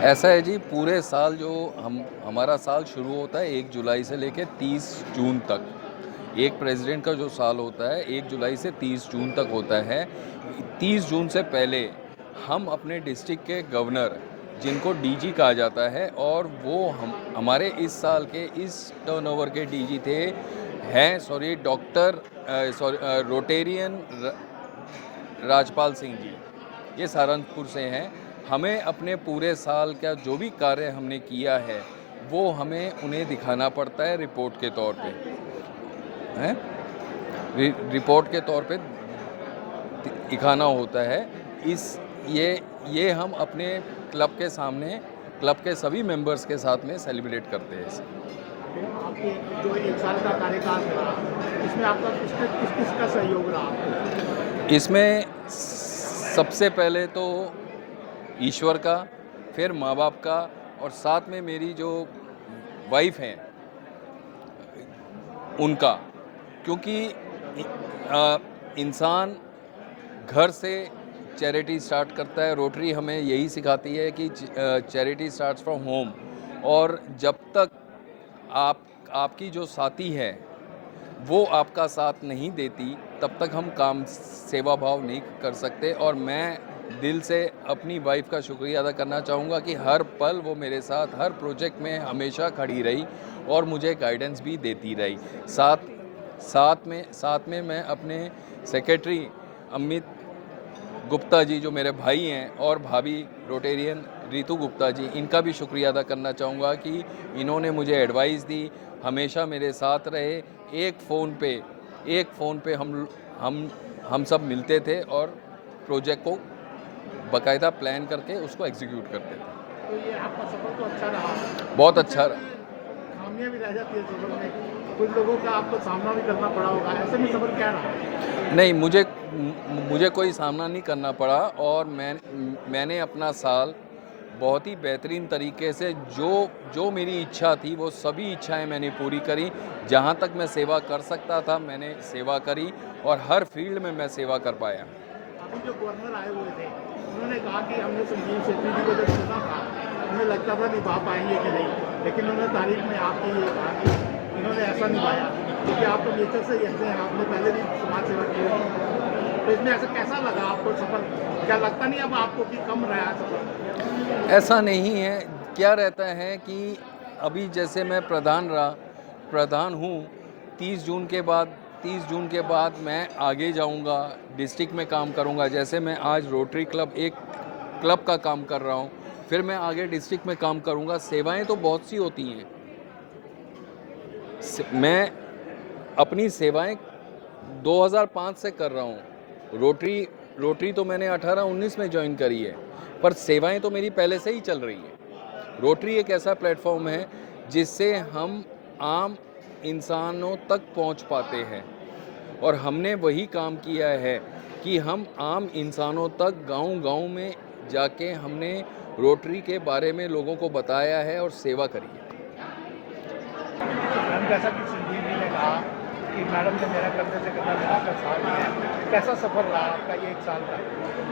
ऐसा है जी, पूरे साल जो हमारा साल शुरू होता है 1 जुलाई से लेके 30 जून तक। एक प्रेसिडेंट का जो साल होता है 1 जुलाई से 30 जून तक होता है। 30 जून से पहले हम अपने डिस्ट्रिक्ट के गवर्नर, जिनको डीजी कहा जाता है, और वो हमारे इस साल के इस टर्नओवर के डीजी थे हैं sorry doctor Rotarian Rajpal Singh ji. ये सहारनपुर से हैं। हमें अपने पूरे साल का जो भी कार्य हमने किया है वो हमें उन्हें दिखाना पड़ता है रिपोर्ट के तौर पे, हैं रिपोर्ट के तौर पे दिखाना होता है। इस ये हम अपने क्लब के सामने, क्लब के सभी मेंबर्स के साथ में सेलिब्रेट करते हैं इसे। आपके जो 1 साल का कार्यकाल रहा, इसमें आपका किस-किस का सहयोग रहा आपको? इसमें सबसे पहले तो ईश्वर का, फिर माँ बाप का, और साथ में मेरी जो वाइफ हैं उनका। क्योंकि इंसान घर से चैरिटी स्टार्ट करता है। रोटरी हमें यही सिखाती है कि चैरिटी स्टार्ट्स फ्रॉम होम। और जब तक आपकी जो साथी है वो आपका साथ नहीं देती, तब तक हम काम सेवा भाव नहीं कर सकते। और मैं दिल से अपनी वाइफ का शुक्रिया अदा करना चाहूँगा कि हर पल वो मेरे साथ हर प्रोजेक्ट में हमेशा खड़ी रही और मुझे गाइडेंस भी देती रही। साथ में मैं अपने सेक्रेटरी अमित गुप्ता जी, जो मेरे भाई हैं, और भाभी रोटेरियन रितु गुप्ता जी, इनका भी शुक्रिया अदा करना चाहूँगा कि इन्होंने मुझे एडवाइस दी, हमेशा मेरे साथ रहे। एक फ़ोन पे हम सब मिलते थे और प्रोजेक्ट को बाकायदा प्लान करके उसको एग्जीक्यूट करते थे। तो ये आपका सफ़र तो अच्छा रहा। बहुत कुछ अच्छा। खामियाँ भी रह जाती है सफ़र में, कुछ लोगों का आपको सामना भी करना पड़ा होगा, ऐसे में सफ़र क्या रहा? नहीं, मुझे कोई सामना नहीं करना पड़ा। और मैंने अपना साल बहुत ही बेहतरीन तरीके से, जो मेरी इच्छा थी वो सभी इच्छाएं मैंने पूरी करी। जहां तक मैं सेवा कर सकता था मैंने सेवा करी, और हर फील्ड में मैं सेवा कर पाया। अभी जो गवर्नर आए हुए थे, उन्होंने कहा कि हमने संजीव सेठी जी को जब चुना था, हमें लगता था निभा पाएंगे कि नहीं, लेकिन उन्होंने तारीफ में आपकी ये कहा कि इन्होंने ऐसा निभाया, क्योंकि आप तो नेचर से ही ऐसे हैं, आपने पहले भी समाज सेवा की है। तो इसमें ऐसा कैसा लगा आपको सफ़र? क्या लगता नहीं अब आपको कि कम रहा सफ़र? ऐसा नहीं है। क्या रहता है कि अभी जैसे मैं प्रधान हूँ। 30 जून के बाद मैं आगे जाऊँगा, डिस्ट्रिक्ट में काम करूँगा। जैसे मैं आज रोटरी क्लब, एक क्लब का काम कर रहा हूँ, फिर मैं आगे डिस्ट्रिक्ट में काम करूँगा। सेवाएं तो बहुत सी होती हैं। मैं अपनी सेवाएं 2005 से कर रहा हूँ। रोटरी तो मैंने 18-19 में ज्वाइन करी है, पर सेवाएं तो मेरी पहले से ही चल रही है। रोटरी एक ऐसा प्लेटफॉर्म है जिससे हम आम इंसानों तक पहुंच पाते हैं, और हमने वही काम किया है कि हम आम इंसानों तक गांव-गांव में जाके हमने रोटरी के बारे में लोगों को बताया है और सेवा करी है। मैम, जैसा कि संजीव जी ने कहा कि मैडम ने मेरा कंधे से कंधा मिलाकर साथ दिया है, कैसा सफ़र रहा आपका ये 1 साल का?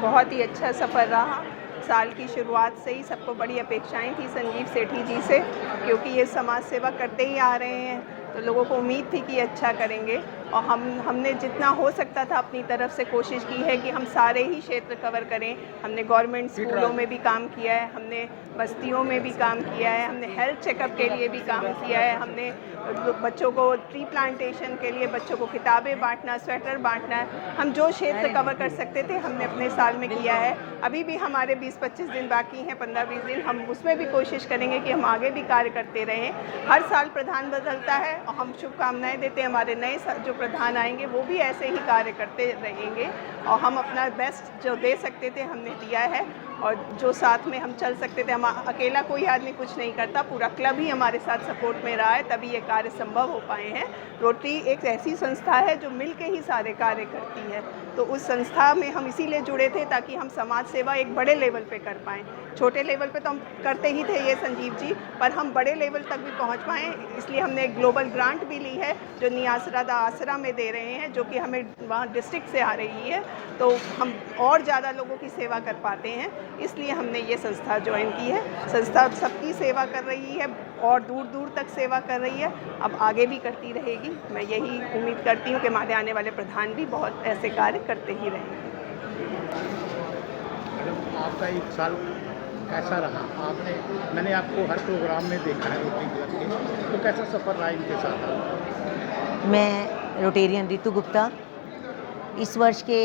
बहुत ही अच्छा सफ़र रहा। साल की शुरुआत से ही सबको बड़ी अपेक्षाएं थी संजीव सेठी जी से, क्योंकि ये समाज सेवा करते ही आ रहे हैं, तो लोगों को उम्मीद थी कि अच्छा करेंगे। और हमने जितना हो सकता था अपनी तरफ से कोशिश की है कि हम सारे ही क्षेत्र कवर करें। हमने गवर्नमेंट स्कूलों में भी काम किया है, हमने बस्तियों में भी काम किया है, हमने हेल्थ चेकअप के लिए भी काम किया है, हमने बच्चों को ट्री प्लांटेशन के लिए बच्चों को किताबें बांटना, स्वेटर बांटना, हम जो क्षेत्र कवर कर सकते थे हमने अपने साल में किया है। अभी भी हमारे 20-25 दिन बाकी हैं, 15-20 दिन, हम उसमें भी कोशिश करेंगे कि हम आगे भी कार्य करते रहें। हर साल प्रधान बदलता है और हम शुभकामनाएं देते हैं हमारे नए जो प्रधान आएंगे वो भी ऐसे ही कार्य करते रहेंगे, और हम अपना बेस्ट जो दे सकते थे हमने दिया है। और जो साथ में हम चल सकते थे, हम अकेला कोई आदमी कुछ नहीं करता, पूरा क्लब ही हमारे साथ सपोर्ट में रहा है, तभी ये कार्य संभव हो पाए हैं। रोटरी एक ऐसी संस्था है जो मिल के ही सारे कार्य करती है, तो उस संस्था में हम इसीलिए जुड़े थे ताकि हम समाज सेवा एक बड़े लेवल पे कर पाएँ। छोटे लेवल पे तो हम करते ही थे ये संजीव जी, पर हम बड़े लेवल तक भी पहुंच पाएँ, इसलिए हमने एक ग्लोबल ग्रांट भी ली है जो नियासरा दा आसरा में दे रहे हैं, जो कि हमें वहाँ डिस्ट्रिक्ट से आ रही है, तो हम और ज़्यादा लोगों की सेवा कर पाते हैं। इसलिए हमने ये संस्था ज्वाइन की है। संस्था सबकी सेवा कर रही है और दूर दूर तक सेवा कर रही है, अब आगे भी करती रहेगी। मैं यही उम्मीद करती हूँ कि हमारे आने वाले प्रधान भी बहुत ऐसे कार्य करते ही रहेंगे। मैडम, आपका एक साल कैसा रहा? मैंने आपको हर प्रोग्राम में देखा है रोटरी क्लब के, तो कैसा सफ़र रहा इनके साथ? मैं रोटेरियन रितु गुप्ता, इस वर्ष के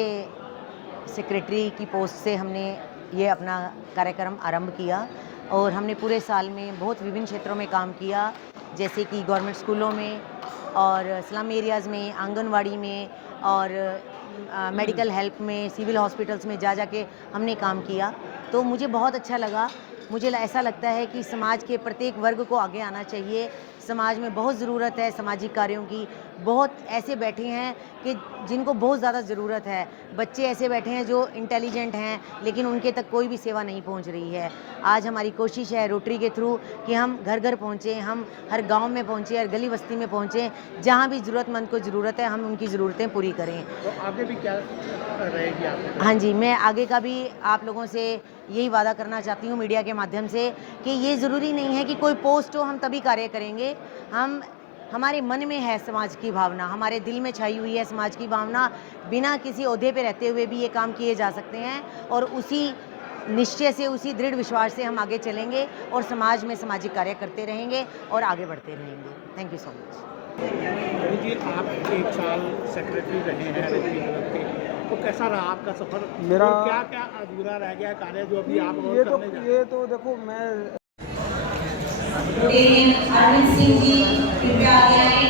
सेक्रेटरी की पोस्ट से हमने ये अपना कार्यक्रम आरंभ किया और हमने पूरे साल में बहुत विभिन्न क्षेत्रों में काम किया, जैसे कि गवर्नमेंट स्कूलों में और स्लम एरियाज़ में, आंगनवाड़ी में और मेडिकल हेल्प में, सिविल हॉस्पिटल्स में जा के हमने काम किया। तो मुझे बहुत अच्छा लगा। मुझे ऐसा लगता है कि समाज के प्रत्येक वर्ग को आगे आना चाहिए। समाज में बहुत ज़रूरत है सामाजिक कार्यों की। बहुत ऐसे बैठे हैं कि जिनको बहुत ज़्यादा ज़रूरत है। बच्चे ऐसे बैठे हैं जो इंटेलिजेंट हैं लेकिन उनके तक कोई भी सेवा नहीं पहुंच रही है। आज हमारी कोशिश है रोटरी के थ्रू कि हम घर घर पहुँचें, हम हर गांव में पहुँचें, हर गली बस्ती में पहुँचें, जहां भी ज़रूरतमंद को ज़रूरत है हम उनकी ज़रूरतें पूरी करें। तो आगे भी क्या रहेगी आपकी? हाँ जी, मैं आगे का भी आप लोगों से यही वादा करना चाहती हूँ मीडिया के माध्यम से कि ये ज़रूरी नहीं है कि कोई पोस्ट हो हम तभी कार्य करेंगे। हमारे मन में है समाज की भावना, हमारे दिल में छाई हुई है समाज की भावना। बिना किसी ओहदे पे रहते हुए भी ये काम किए जा सकते हैं और उसी निश्चय से, उसी दृढ़ विश्वास से हम आगे चलेंगे और समाज में सामाजिक कार्य करते रहेंगे और आगे बढ़ते रहेंगे। Thank you so much. जी, आप एक साल सेक्रेटरी रहे हैं रोटरी क्लब के, तो कैसा रहा आपका सफ़र? मेरा क्या क्या अधूरा रह गया कार्य जो अभी आप और ये करने जा रहे हैं? ये तो देखो मैं अरविंद सिंह जी कृपया आगे आए।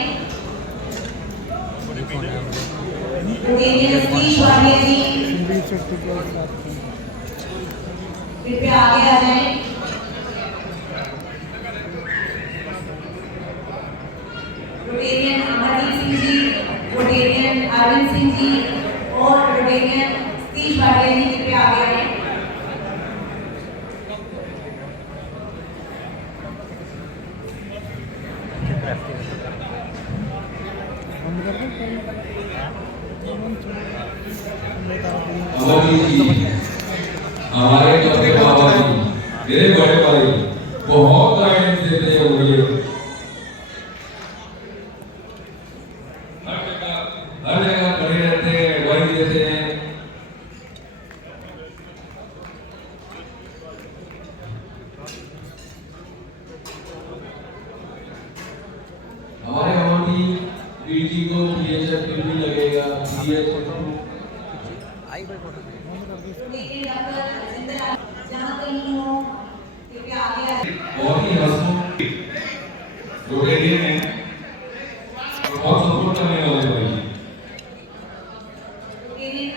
कृपया आगे आ जाएं। रोटेरियन अमरदीप सिंह जी, रोटेरियन अरविंद सिंह जी और रोटेरियन सतीश भाटिया जी कृपया आगे आए। हमारे अपने बाबा जी, मेरे बड़े भाई बहुत गाइडेंस देते हैं मुझे। हर जगह बने रहते हैं, एडवाइस देते हैं। हमारे अमोटी पीटी को पीएचएफ भी लगेगा, बहुत ही हंसमुख रोटेरियन है, बहुत सपोर्ट करने वाले भाई।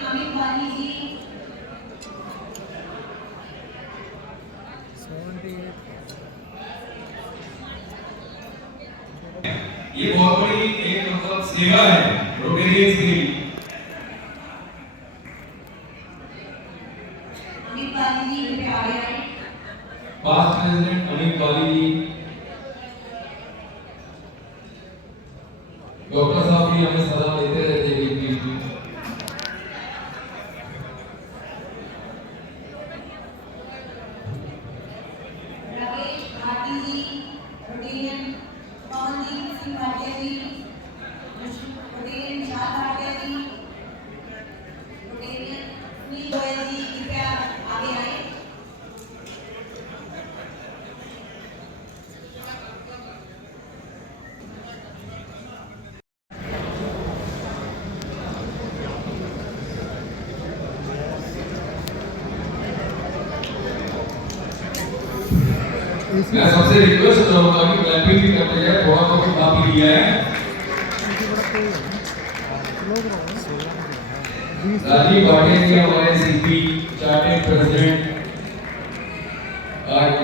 अमित वानी जी, ये बहुत बड़ी एक मतलब सेवा है रोटेरियंस की। अमित वानी जी कृपया आगे आए। पास्ट प्रेसिडेंट अमित बाली जी, डॉक्टर साहब भी हमें सलाह देते रहते हैं कि राकेश भारती जी, रोटेरियन पवनदीप सिंह भाटिया जी, रोटेरियन विशाल भाटिया जी, रोटेरियन सुनील गोयल जी कृपया आगे आए। मैं सबसे रिक्वेस्ट करूंगा कि क्लैपिंग भी करते जाए, थोड़ा बहुत काफी लिया है। राजीव भाटिया जी हमारे सीपी चार्टेड प्रेसिडेंट।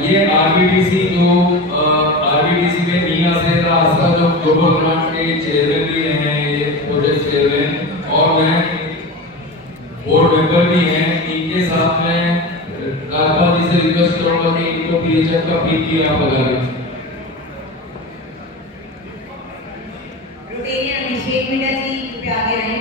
ये आरबीटीसी में नीना से रास्ता जो ग्लोबल ग्रांट के चेयरमैन भी हैं, ये प्रोजेक्ट चेयरमैन और मैं बोर्ड मेंबर भी हैं। इनके साथ में राजपाल जी से रिक्वेस्ट करूंगा कि इनको पीएचएफ का पीटी आप लगा दें। रोटेरियन अभिषेक मीणा जी कृपया आगे आए।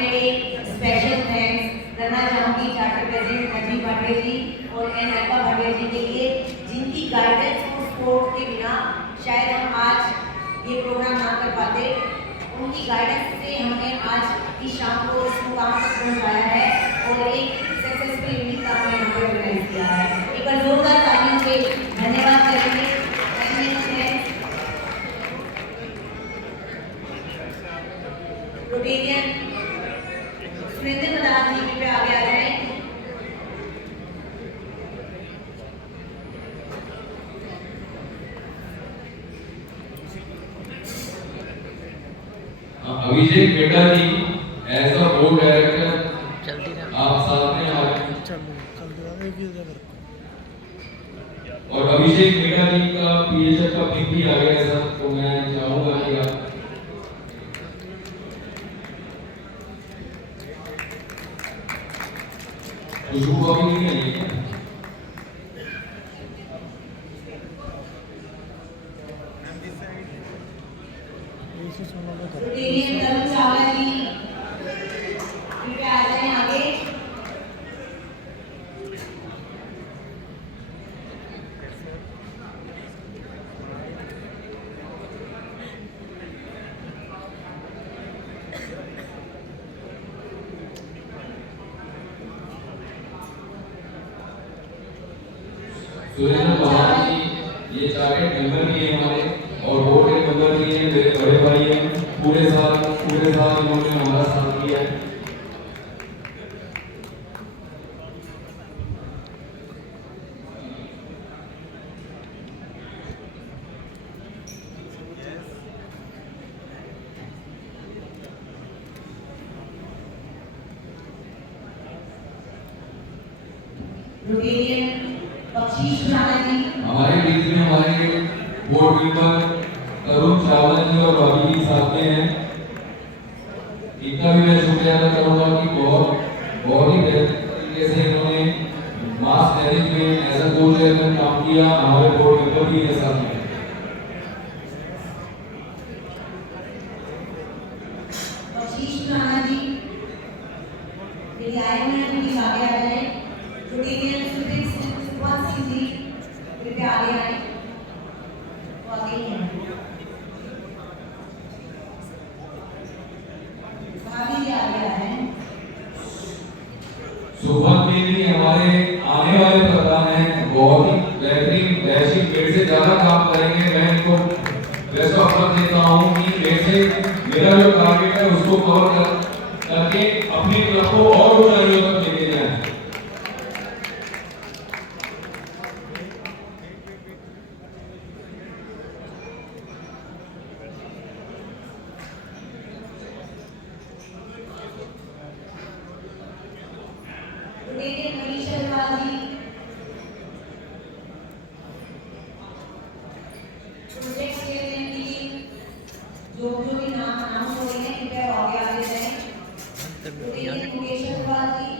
मैं एक स्पेशल थैंक्स करना चाहूँगी चार्टर प्रेसिडेंट नजमी भाटिया जी और एन अलका भाटिया जी के लिए, जिनकी गाइडेंस और सपोर्ट के बिना शायद हम आज ये प्रोग्राम ना कर पाते। उनकी गाइडेंस से हमने आज की शाम को इस मुकाम तक पहुँचाया है और एक सक्सेसफुल इवनिंग का हमने यहाँ पर ऑर्गेनाइज किया है। एक बार जोरदार तालियों से धन्यवाद करेंगे। रोटेरियन सुरेंद्र प्रधान जी कृपया आगे आ जाए। Abhishek Mehta ji as a board director आप साथ में आ रहे और अभिषेक मेटा जी का पीएचएफ का पिक भी आ गया है सर, तो मैं चाहूंगा कि आप खुशबू अभी नहीं आई है। रोटेरियन तरुण चावला जी कृपया आ जाएं आगे। सुरेंद्र प्रधान जी ये चार्टर मेंबर भी हैं हमारे और बोर्ड के मेंबर भी हैं, मेरे बड़े भाई हैं। पूरे साल इन्होंने हमारा साथ दिया है। रोटेरियन बख्शीश राणा जी हमारे बीच में हमारे बोर्ड मेंबर तरुण चावला जी और भाभी जी साथ में हैं। इनका भी मैं शुक्रिया अदा करूंगा कि बहुत ही बेहतर तरीके से इन्होंने मास मैनेजमेंट एज अ को चेयरमैन काम किया। हमारे बोर्ड मेंबर भी है साथ में। बख्शीश राणा जी यदि आए हुए हैं प्लीज आगे आ जाए। रोटेरियन सुपन सिंह जी कृपया आगे आए। वो आगे ही हैं। भाभी जी आगे आ जाए। सुभाष जी हमारे आने वाले प्रधान हैं, बहुत ही बेहतरीन डैशिंग, मेरे से ज्यादा काम करेंगे। मैं इनको बेस्ट ऑफर देता हूँ कि मेरे से मेरा जो टारगेट है उसको कवर करके अपने क्लब को और ऊंचाइयों तक लेके जाएं। रोटेरियन मनीष अग्रवाल जी प्रोजेक्ट चेयरमैन की जो भी नाम हो रहे हैं कृपया आगे आगे जाएं। रोटेरियन मुकेश अग्रवाल जी,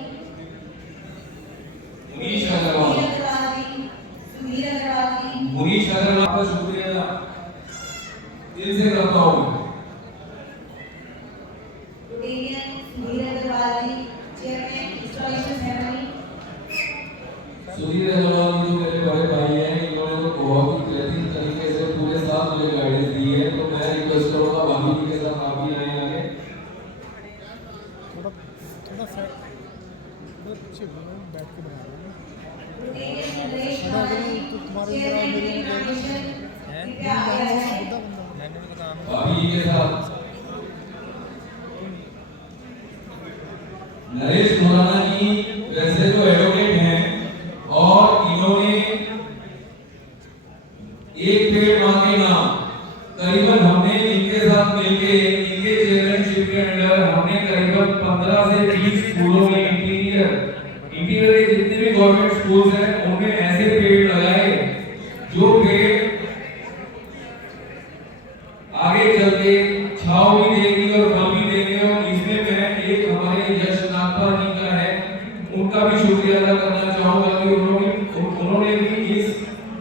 मुनीश अग्रवाल सुधीर अग्रवाल जी मुनीश अग्रवाल का शुक्रिया दिल से करता हूँ। Rotarian Sudhir Agarwal ji chairman installation ceremony. Sudhir Agarwal ji जो मेरे बड़े भाई हैं, इन्होंने तो बहुत ही बेहतरीन तरीके से पूरे साथ मुझे गाइडेंस दी है। तो मैं रिक्वेस्ट करूंगा भाभी जी के साथ आप भी आए आगे। बैठ के बना रहे हैं। रोटेरियन नरेश चेयरमैन फाउंडेशन कृपया आगे आ जाएं। भाभी जी के साथ नरेश खुराना जी वैसे तो एडवोकेट हैं और इन्होंने एक पेड़ मांगे नाम करीबन हमने इनके साथ मिलके इनके चेयरमैनशिप के अंडर हमने करीबन 15 से 20 स्कूलों में इंटीरियर के जितने भी गवर्नमेंट स्कूल्स हैं उनमें ऐसे पेड़ लगाए जो पेड़ आगे चल के छाव भी देगी और फल भी देंगे। और इसमें मैं एक हमारे यश नागपाल जी का है, उनका भी शुक्रिया अदा करना चाहूंगा कि उन्होंने भी इस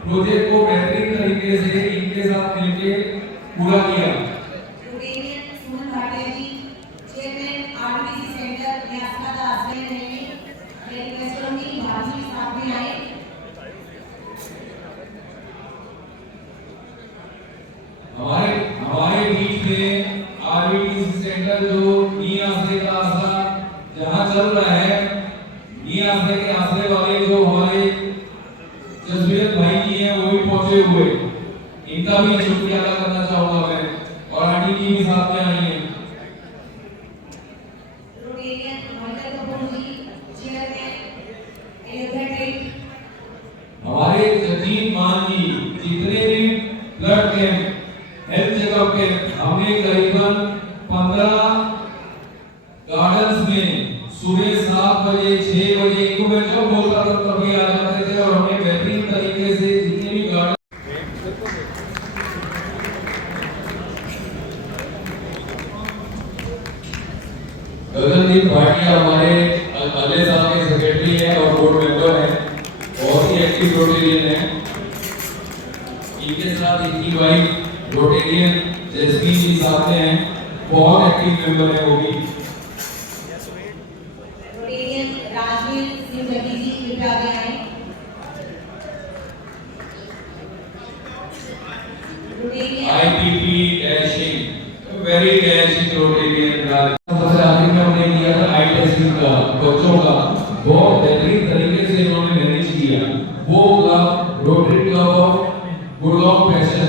प्रोजेक्ट को बेहतरीन तरीके से इनके साथ मिलके पूरा किया। रोटेरियन सुमन भाटिया जी चेयरमैन आरबीसी करीबन 15 गार्डन्स में सुबह 7 बजे 6 बजे इनको मैं जब बोलता था तभी आ जाते थे और हमने बेहतरीन तरीके से जितने भी गार्डन गगनदीप भाटिया हमारे अगले साल के सेक्रेटरी हैं और बोर्ड मेंबर हैं, बहुत ही एक्टिव रोटेरियन हैं। इनके साथ इनकी वाइफ रोटेरियन जैस्मीन जी साथ में हैं, बहुत एक्टिव मेंबर है वो भी। रोटेरियन राजवीर सिंह जग्गी जी कृपया आगे आए। IPP dashing very dashing Rotarian सबसे आखिर में हमने किया था आई टेस्टिंग का बच्चों का, बहुत बेहतरीन तरीके से इन्होंने मैनेज किया। वो club rotary club of Gurgaon passion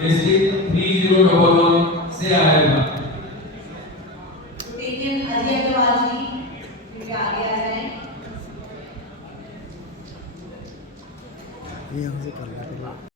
district 3011 से आया था।